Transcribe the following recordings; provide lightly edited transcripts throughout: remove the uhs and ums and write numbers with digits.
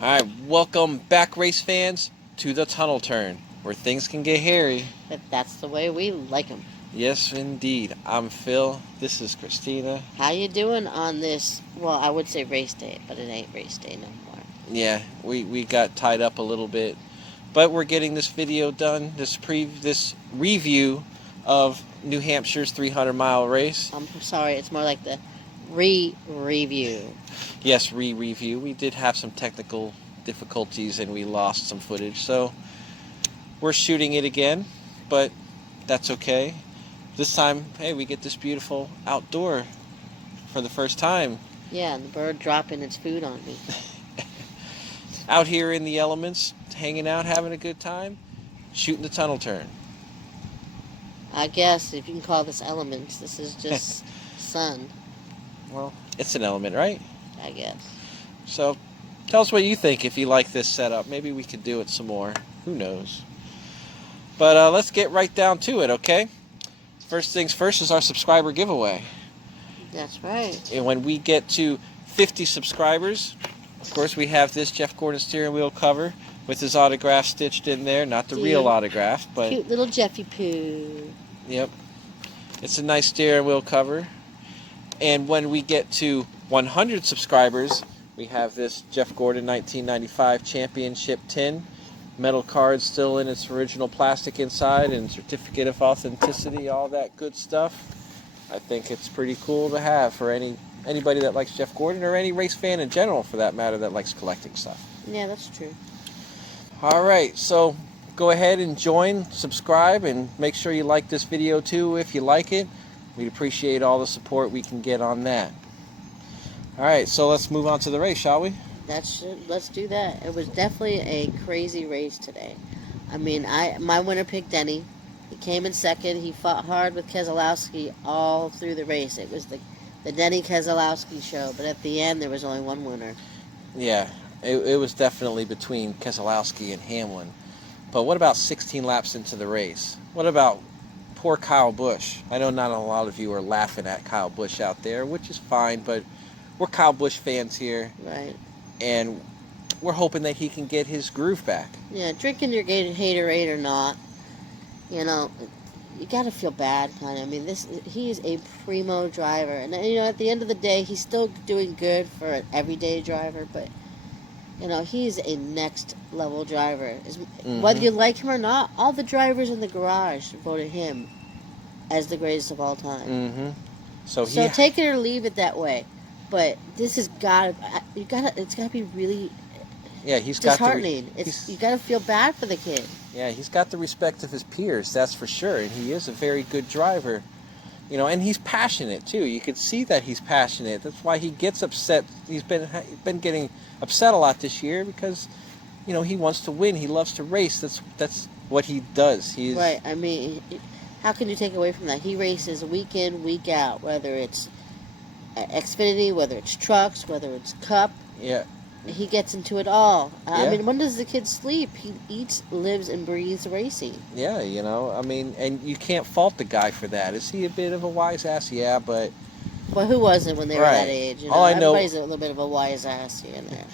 Alright, welcome back, race fans, to the tunnel turn, where things can get hairy. But that's the way we like them. Yes, indeed. I'm Phil. This is Christina. How you doing on this, well, I would say race day, but it ain't race day no more. Yeah, we got tied up a little bit, but we're getting this video done, this review of New Hampshire's 300-mile race. I'm sorry, it's more like the review. Yes, review. We did have some technical difficulties and we lost some footage, so we're shooting it again, but that's okay. This time, hey, we get this beautiful outdoor for the first time. Yeah, and the bird dropping its food on me. Out here in the elements, hanging out, having a good time, shooting the tunnel turn. I guess if you can call this elements, this is just sun, Well, it's an element, right? I guess. So, tell us what you think if you like this setup. Maybe we could do it some more. Who knows? But let's get right down to it, okay? First things first is our subscriber giveaway. That's right. And when we get to 50 subscribers, of course, we have this Jeff Gordon steering wheel cover with his autograph stitched in there. Not the real autograph, but... Cute little Jeffy Poo. Yep. It's a nice steering wheel cover. And when we get to 100 subscribers, we have this Jeff Gordon 1995 Championship tin. Metal card still in its original plastic inside and certificate of authenticity, all that good stuff. I think it's pretty cool to have for anybody that likes Jeff Gordon or any race fan in general, for that matter, that likes collecting stuff. Yeah, that's true. All right, so go ahead and join, subscribe, and make sure you like this video too if you like it. We'd appreciate all the support we can get on that. All right, so let's move on to the race, shall we? Let's do that. It was definitely a crazy race today. I mean, my winner picked Denny. He came in second. He fought hard with Keselowski all through the race. It was the Denny Keselowski show, but at the end there was only one winner. Yeah, it was definitely between Keselowski and Hamlin. But what about 16 laps into the race? What about poor Kyle Busch? I know not a lot of you are laughing at Kyle Busch out there, which is fine, but we're Kyle Busch fans here. Right. And we're hoping that he can get his groove back. Yeah, drinking your Haterade or not, you know, you got to feel bad, kind of. I mean, he is a primo driver. And, you know, at the end of the day, he's still doing good for an everyday driver, but, you know, he's a next-level driver. Whether you like him or not, all the drivers in the garage voted him as the greatest of all time. Mm-hmm. So take it or leave it that way. But this has it's got to be really disheartening. You got to feel bad for the kid. Yeah, he's got the respect of his peers, that's for sure, and he is a very good driver. You know, and he's passionate too. You could see that he's passionate. That's why he gets upset. He's been getting upset a lot this year because, you know, he wants to win. He loves to race. That's what he does. Right. I mean, how can you take away from that? He races week in, week out, whether it's Xfinity, whether it's trucks, whether it's Cup. Yeah. He gets into it all. Yeah. I mean, when does the kid sleep? He eats, lives, and breathes racing. Yeah, you know, I mean, and you can't fault the guy for that. Is he a bit of a wise ass? Yeah, but... Well, who wasn't when they were that age? You know, everybody's a little bit of a wise ass here and there.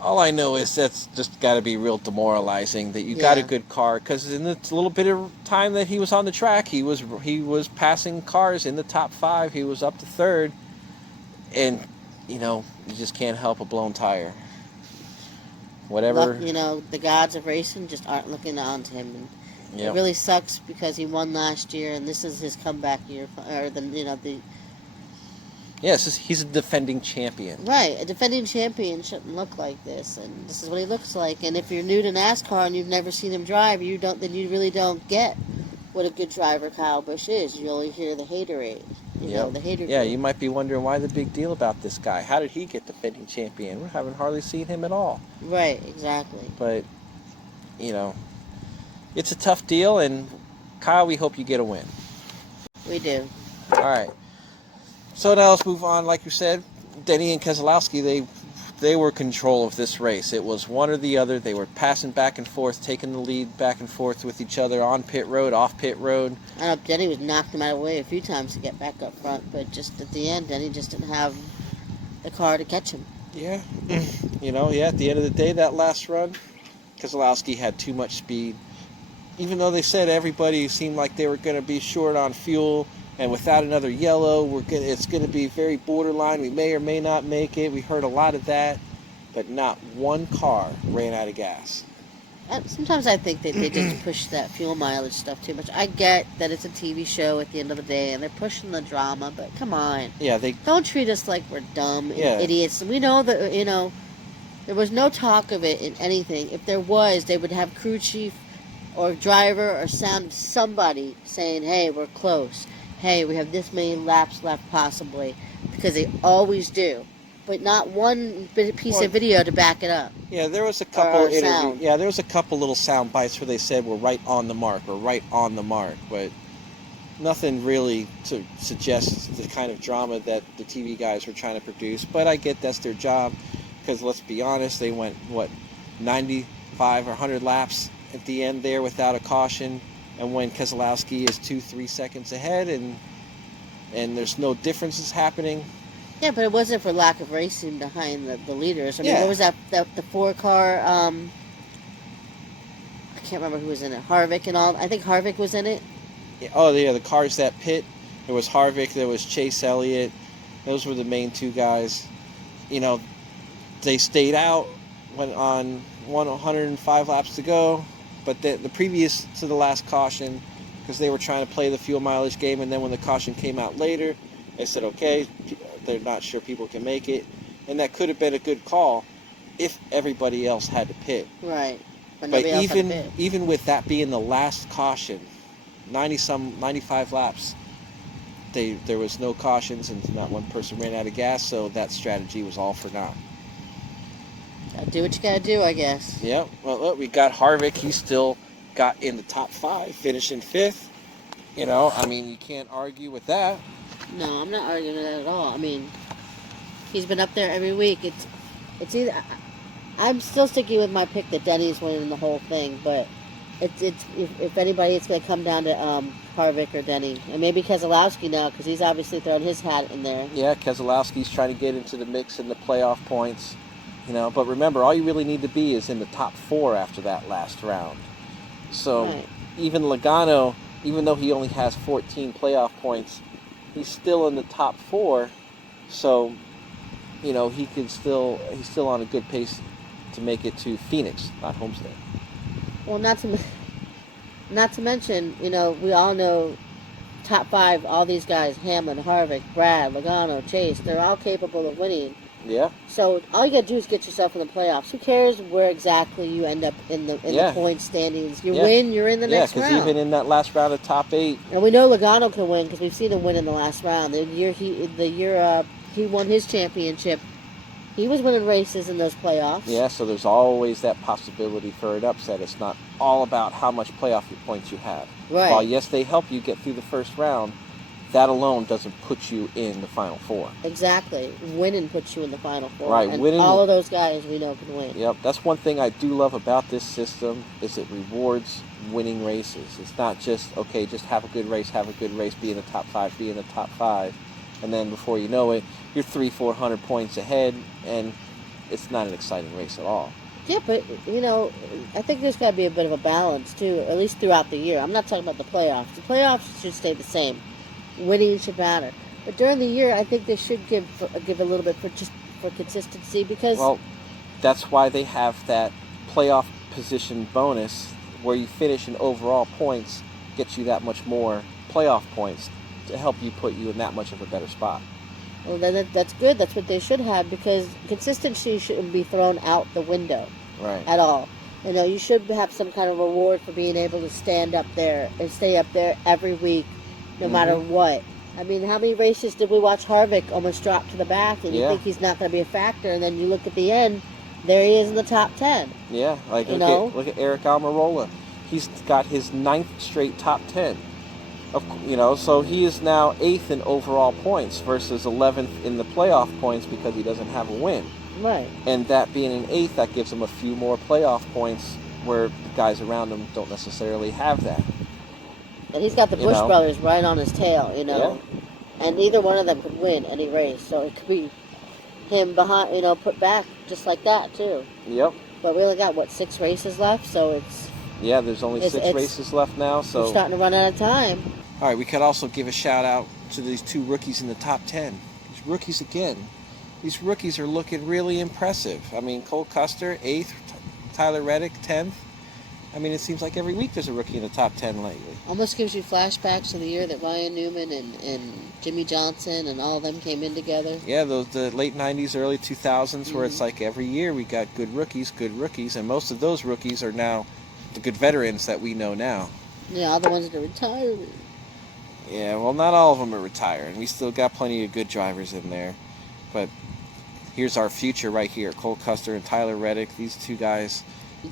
All I know is that's just got to be real demoralizing that you got a good car, because in the little bit of time that he was on the track, he was passing cars in the top 5. He was up to 3rd, and you know, you just can't help a blown tire. Whatever. You know, the gods of racing just aren't looking on to him. And it really sucks because he won last year, and this is his comeback year. Yes, he's a defending champion. Right, a defending champion shouldn't look like this, and this is what he looks like. And if you're new to NASCAR and you've never seen him drive, then you really don't get what a good driver Kyle Busch is. You only hear the haterade. Yeah, you might be wondering why the big deal about this guy. How did he get defending champion? We haven't hardly seen him at all. Right, exactly. But, you know, it's a tough deal, and Kyle, we hope you get a win. We do. All right. So now let's move on. Like you said, Denny and Keselowski, they they were control of this race. It was one or the other. They were passing back and forth, taking the lead back and forth with each other on pit road, off pit road. I know Denny was knocked him out of the way a few times to get back up front, but just at the end, Denny just didn't have the car to catch him. Yeah. At the end of the day, that last run, Keselowski had too much speed. Even though they said everybody seemed like they were going to be short on fuel, and without another yellow, it's going to be very borderline. We may or may not make it. We heard a lot of that, but not one car ran out of gas. Sometimes I think that they just push that fuel mileage stuff too much. I get that it's a TV show at the end of the day, and they're pushing the drama, but come on. Yeah, don't treat us like we're dumb and Yeah. idiots. We know that, there was no talk of it in anything. If there was, they would have crew chief or driver or sound somebody saying, hey, we're close. Hey, we have this many laps left possibly, because they always do. But not one piece of video to back it up. Yeah, there was a couple sound. Yeah, there was a couple little sound bites where they said we're right on the mark or right on the mark, but nothing really to suggest the kind of drama that the TV guys were trying to produce. But I get that's their job, because let's be honest, they went 95 or 100 laps at the end there without a caution, and when Keselowski is 2-3 seconds ahead and there's no differences happening. Yeah, but it wasn't for lack of racing behind the leaders. I mean, Yeah. what was that the 4-car, I can't remember who was in it. Harvick and all. I think Harvick was in it. The cars that pit. There was Harvick, there was Chase Elliott. Those were the main two guys. They stayed out when on 105 laps to go, but the previous to the last caution, because they were trying to play the fuel mileage game, and then when the caution came out later, they said, okay, they're not sure people can make it, and that could have been a good call if everybody else had to pit. Right. But nobody else had to pit. even with that being the last caution, 95 laps, there was no cautions and not one person ran out of gas, so that strategy was all for naught. Gotta do what you gotta do, I guess. Yep. Well, look, we got Harvick. He still got in the top 5, finishing 5th. You can't argue with that. No, I'm not arguing with that at all. I mean, he's been up there every week. It's either I'm still sticking with my pick that Denny's winning the whole thing, but it's if anybody, it's going to come down to Harvick or Denny, and maybe Keselowski now, because he's obviously thrown his hat in there. Yeah, Keselowski's trying to get into the mix in the playoff points. But remember, all you really need to be is in the top 4 after that last round. So Right. even Logano, even though he only has 14 playoff points, he's still in the top 4. So, he's still on a good pace to make it to Phoenix, not Homestead. Well, not to mention, we all know top 5, all these guys, Hamlin, Harvick, Brad, Logano, Chase, they're all capable of winning. Yeah. So all you gotta do is get yourself in the playoffs. Who cares where exactly you end up in the point standings? You win, you're in the next round. Yeah, because even in that last round of top 8, and we know Logano can win because we've seen him win in the last round. The year he won his championship, he was winning races in those playoffs. yeah. So there's always that possibility for an upset. It's not all about how much playoff points you have. Right. While yes, they help you get through the first round, that alone doesn't put you in the final 4. Exactly. Winning puts you in the final 4. Right, And winning- all of those guys we know can win. Yep, that's one thing I do love about this system is it rewards winning races. It's not just, okay, just have a good race, be in the top 5, and then before you know it, you're 300-400 points ahead, and it's not an exciting race at all. Yeah, but, I think there's got to be a bit of a balance, too, at least throughout the year. I'm not talking about the playoffs. The playoffs should stay the same. Winning should matter. But during the year, I think they should give a little bit for consistency, because... Well, that's why they have that playoff position bonus where you finish in overall points, gets you that much more playoff points to help you put you in that much of a better spot. Well, then that's good. That's what they should have, because consistency shouldn't be thrown out the window Right. at all. You should have some kind of reward for being able to stand up there and stay up there every week, no matter what. I mean, how many races did we watch Harvick almost drop to the back, and you think he's not going to be a factor, and then you look at the end, there he is in the top 10. Yeah, look at Eric Almirola. He's got his 9th straight top 10. So he is now 8th in overall points versus 11th in the playoff points because he doesn't have a win. Right. And that being an 8th, that gives him a few more playoff points where the guys around him don't necessarily have that. And he's got the Bush brothers right on his tail, Yeah. And neither one of them could win any race, so it could be him behind, put back just like that too. Yep. But we only got 6 races left, so it's. Yeah, there's only 6 races left now, so. We're starting to run out of time. All right, we could also give a shout out to these 2 rookies in the top 10. These rookies again. These rookies are looking really impressive. I mean, Cole Custer, 8th, Tyler Reddick, 10th. I mean, it seems like every week there's a rookie in the top 10 lately. Almost gives you flashbacks to the year that Ryan Newman and Jimmy Johnson and all of them came in together. Yeah, the late 90s, early 2000s, where it's like every year we got good rookies, and most of those rookies are now the good veterans that we know now. Yeah, all the ones that are retiring. Yeah, well, not all of them are retiring. We still got plenty of good drivers in there. But here's our future right here. Cole Custer and Tyler Reddick, these 2 guys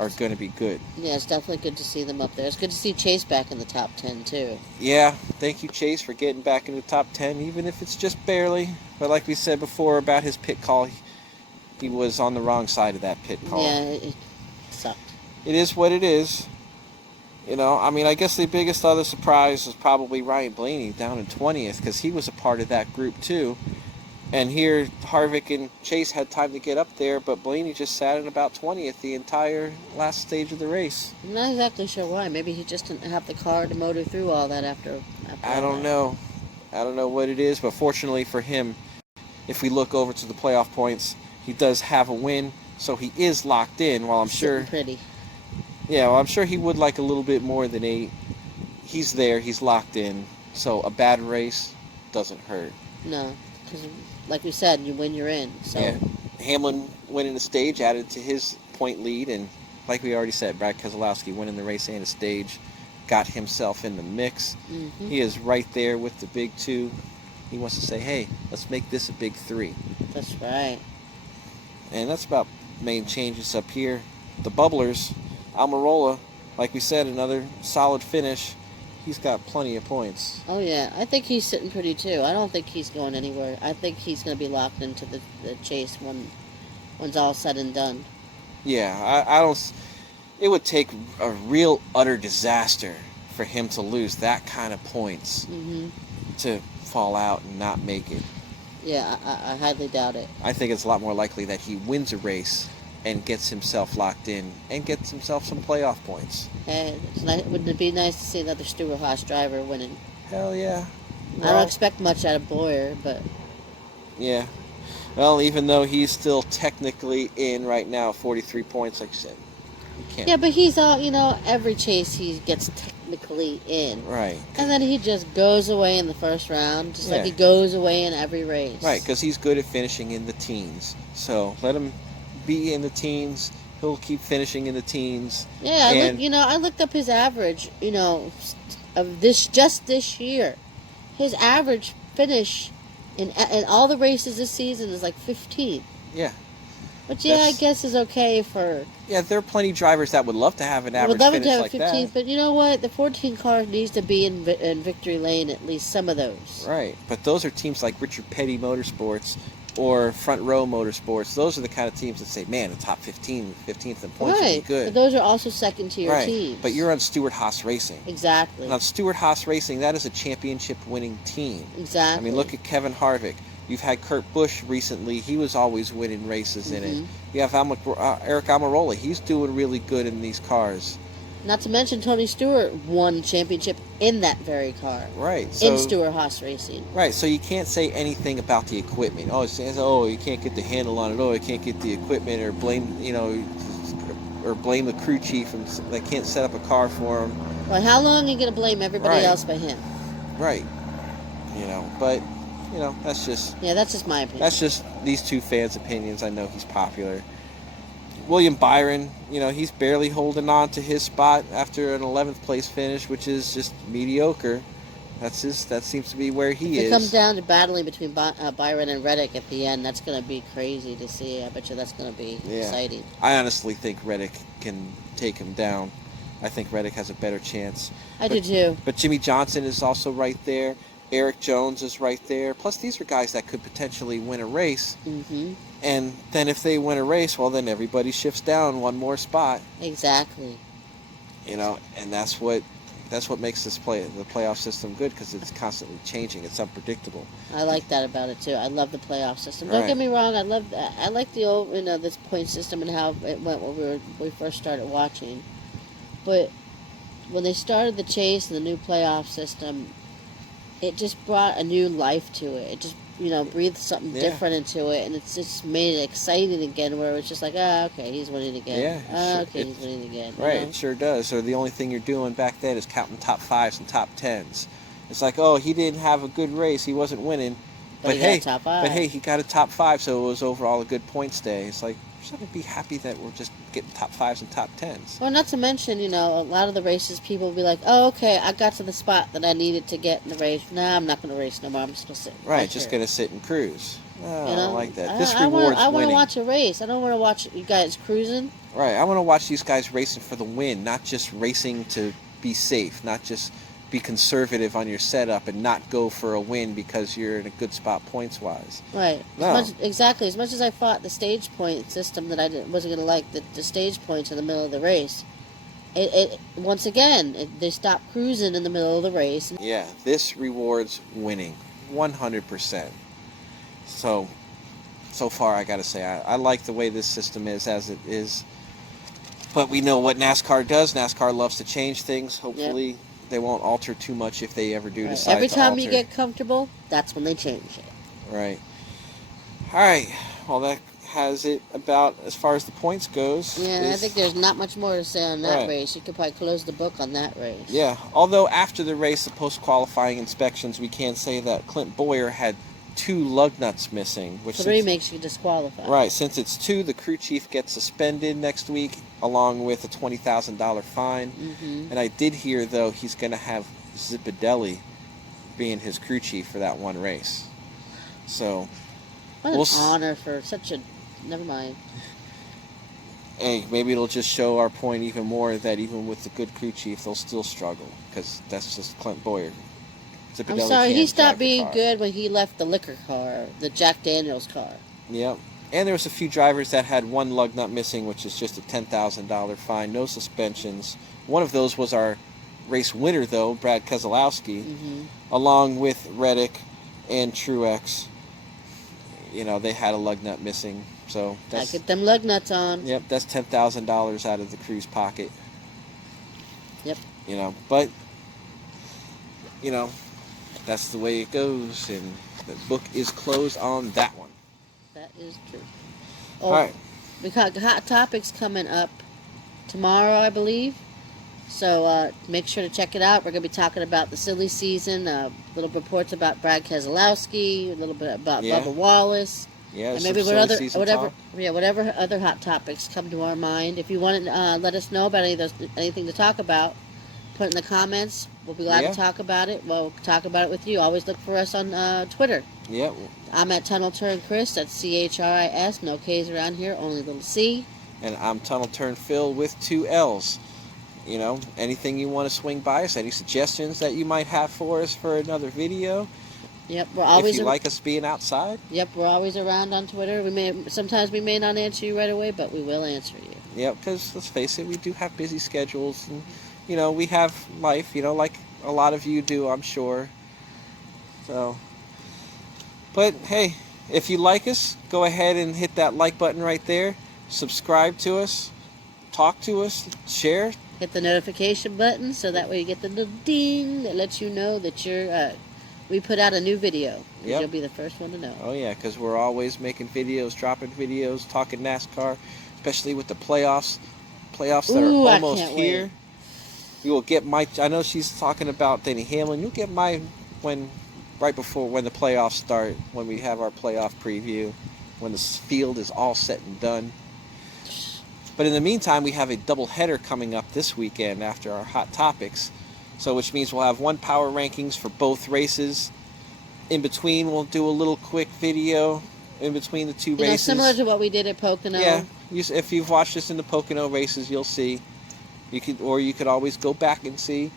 are going to be good. Yeah, it's definitely good to see them up there. It's good to see Chase back in the top 10, too. Yeah, thank you, Chase, for getting back in the top 10, even if it's just barely. But like we said before about his pit call, he was on the wrong side of that pit call. Yeah, it sucked. It is what it is. I mean, I guess the biggest other surprise is probably Ryan Blaney down in 20th, because he was a part of that group, too. And here, Harvick and Chase had time to get up there, but Blaney just sat in about 20th the entire last stage of the race. I'm not exactly sure why. Maybe he just didn't have the car to motor through all that after I don't know. I don't know what it is, but fortunately for him, if we look over to the playoff points, he does have a win, so he is locked in, while I'm sure... pretty. Yeah, well, I'm sure he would like a little bit more than 8. He's there, he's locked in, so a bad race doesn't hurt. No, because like we said, you win, you're in. So. Yeah. Hamlin winning the stage added to his point lead, and like we already said, Brad Keselowski winning the race and the stage got himself in the mix. Mm-hmm. He is right there with the big 2. He wants to say, hey, let's make this a big 3. That's right. And that's about main changes up here. The bubblers, Almirola, like we said, another solid finish. He's got plenty of points. Oh, yeah. I think he's sitting pretty, too. I don't think he's going anywhere. I think he's going to be locked into the chase when's all said and done. Yeah, I don't... It would take a real utter disaster for him to lose that kind of points to fall out and not make it. Yeah, I highly doubt it. I think it's a lot more likely that he wins a race and gets himself locked in and gets himself some playoff points. And wouldn't it be nice to see another Stewart-Haas driver winning? Hell yeah. Well, I don't expect much out of Boyer, but... Yeah. Well, even though he's still technically in right now, 43 points, like you said. Yeah, but he's all, every chase he gets technically in. Right. And then he just goes away in the first round, just like he goes away in every race. Right, because he's good at finishing in the teens. So let him be in the teens. He'll keep finishing in the teens. Yeah, I looked up his average, of this year. His average finish in all the races this season is like 15th. Yeah. Which, I guess is okay for... Yeah, there are plenty of drivers that would love to have an average finish like that. 15th, but you know what? The 14 car needs to be in victory lane, at least some of those. Right, but those are teams like Richard Petty Motorsports or Front Row Motorsports. Those are the kind of teams that say, man, the top 15th in points would be good. But those are also second-tier teams. But you're on Stewart-Haas Racing. Exactly. And on Stewart-Haas Racing, that is a championship-winning team. Exactly. I mean, look at Kevin Harvick. You've had Kurt Busch recently. He was always winning races in it. You have Eric Almirola. He's doing really good in these cars. Not to mention Tony Stewart won championship in that very car. Right. So, in Stewart-Haas Racing. Right. So you can't say anything about the equipment. Oh, it says, you can't get the handle on it. Oh, you can't get the equipment, or blame the crew chief and they can't set up a car for him. Well, how long are you going to blame everybody else but him? Right. But... that's just... Yeah, that's just my opinion. That's just these 2 fans' opinions. I know he's popular. William Byron, he's barely holding on to his spot after an 11th place finish, which is just mediocre. That seems to be where he is. If it comes down to battling between Byron and Reddick at the end, that's going to be crazy to see. I bet you that's going to be exciting. I honestly think Reddick can take him down. I think Reddick has a better chance. I do too. But Jimmy Johnson is also right there. Eric Jones is right there. Plus, these are guys that could potentially win a race. Mm-hmm. And then if they win a race, well, then everybody shifts down one more spot. Exactly. You know, and that's what makes the playoff system good, because it's constantly changing. It's unpredictable. I like that about it too. I love the playoff system. Don't get me wrong. I like the old, this point system and how it went when we first started watching. But when they started the chase and the new playoff system, it just brought a new life to it. It just breathed something different into it, and it's just made it exciting again. Where it's just like, okay, he's winning again. Yeah, he's winning again. Right, it sure does. So the only thing you're doing back then is counting top 5s and top 10s. It's like, oh, he didn't have a good race, he wasn't winning, but hey, he got a top 5, so it was overall a good points day. It's like, should we be happy that we're just getting top 5s and top 10s? Well, not to mention, a lot of the races, people will be like, oh, okay, I got to the spot that I needed to get in the race. Nah, I'm not going to race no more. I'm just going to sit. Right, just going to sit and cruise. Oh, I don't like that. I want to watch a race. I don't want to watch you guys cruising. Right, I want to watch these guys racing for the win, not just racing to be safe, not just be conservative on your setup and not go for a win because you're in a good spot points-wise. Right. No. Exactly. As much as I fought the stage point system that I wasn't going to like, the stage points in the middle of the race, once again, they stopped cruising in the middle of the race. Yeah, this rewards winning, 100%. So far, I got to say, I like the way this system is as it is. But we know what NASCAR does. NASCAR loves to change things. Hopefully, they won't alter too much if they ever do decide to alter. Every time you get comfortable, that's when they change it. Right. All right. Well, that has it about as far as the points goes. Yeah, I think there's not much more to say on that race. You could probably close the book on that race. Yeah. Although after the race, the post-qualifying inspections, we can say that Clint Bowyer had 2 lug nuts missing. Which 3 makes you disqualified. Right. Since it's 2, the crew chief gets suspended next week, along with a $20,000 fine. Mm-hmm. And I did hear, though, he's going to have Zipadelli being his crew chief for that one race. So, what an honor for such a... Never mind. Hey, maybe it'll just show our point even more that even with the good crew chief, they'll still struggle, because that's just Clint Bowyer. I'm sorry, he stopped being good when he left the liquor car, the Jack Daniels car. Yep. And there was a few drivers that had 1 lug nut missing, which is just a $10,000 fine, no suspensions. One of those was our race winner, though, Brad Keselowski, along with Reddick and Truex. They had a lug nut missing. So that's, get them lug nuts on. Yep, that's $10,000 out of the crew's pocket. Yep. But, that's the way it goes, and the book is closed on that one. That is true. All right. We got hot topics coming up tomorrow, I believe. So make sure to check it out. We're going to be talking about the silly season, little reports about Brad Keselowski, a little bit about Bubba Wallace. Yeah, and maybe whatever other hot topics come to our mind. If you want to let us know about anything to talk about, put in the comments. We'll be glad to talk about it. We'll talk about it with you. Always look for us on Twitter. Yep. I'm at Tunnel Turn Chris. That's CHRIS. No K's around here. Only little C. And I'm Tunnel Turn Phil with 2 L's. Anything you want to swing by us, any suggestions that you might have for us for another video. Yep, we're always. If you like us being outside. Yep, we're always around on Twitter. Sometimes we may not answer you right away, but we will answer you. Yep, because let's face it, we do have busy schedules, and we have life. Like a lot of you do, I'm sure. So, but hey, if you like us, go ahead and hit that like button right there. Subscribe to us, talk to us, share. Hit the notification button so that way you get the little ding that lets you know that we put out a new video. Yep. You'll be the first one to know. Oh yeah, because we're always making videos, dropping videos, talking NASCAR, especially with the playoffs that are almost here. You will get I know she's talking about Denny Hamlin. You'll get mine right before when the playoffs start, when we have our playoff preview, when the field is all set and done. But in the meantime, we have a doubleheader coming up this weekend after our Hot Topics. So which means we'll have one power rankings for both races. In between, we'll do a little quick video in between the 2 races. Similar to what we did at Pocono. Yeah, if you've watched us in the Pocono races, you'll see. You could always go back and see.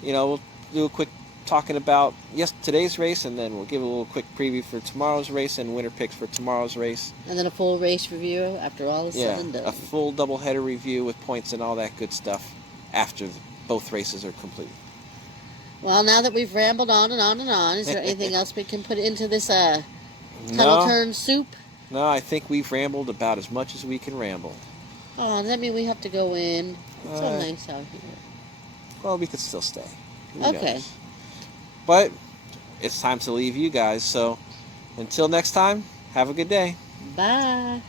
We'll do a quick talking about today's race, and then we'll give a little quick preview for tomorrow's race and winner picks for tomorrow's race. And then a full race review after all is said and done. A full doubleheader review with points and all that good stuff after both races are complete. Well, now that we've rambled on and on and on, is there anything else we can put into this tunnel turn soup? No, I think we've rambled about as much as we can ramble. Oh, does that mean we have to go in? It's so nice out here. Well, we could still stay. Who Okay. knows? But it's time to leave you guys, so until next time, have a good day. Bye.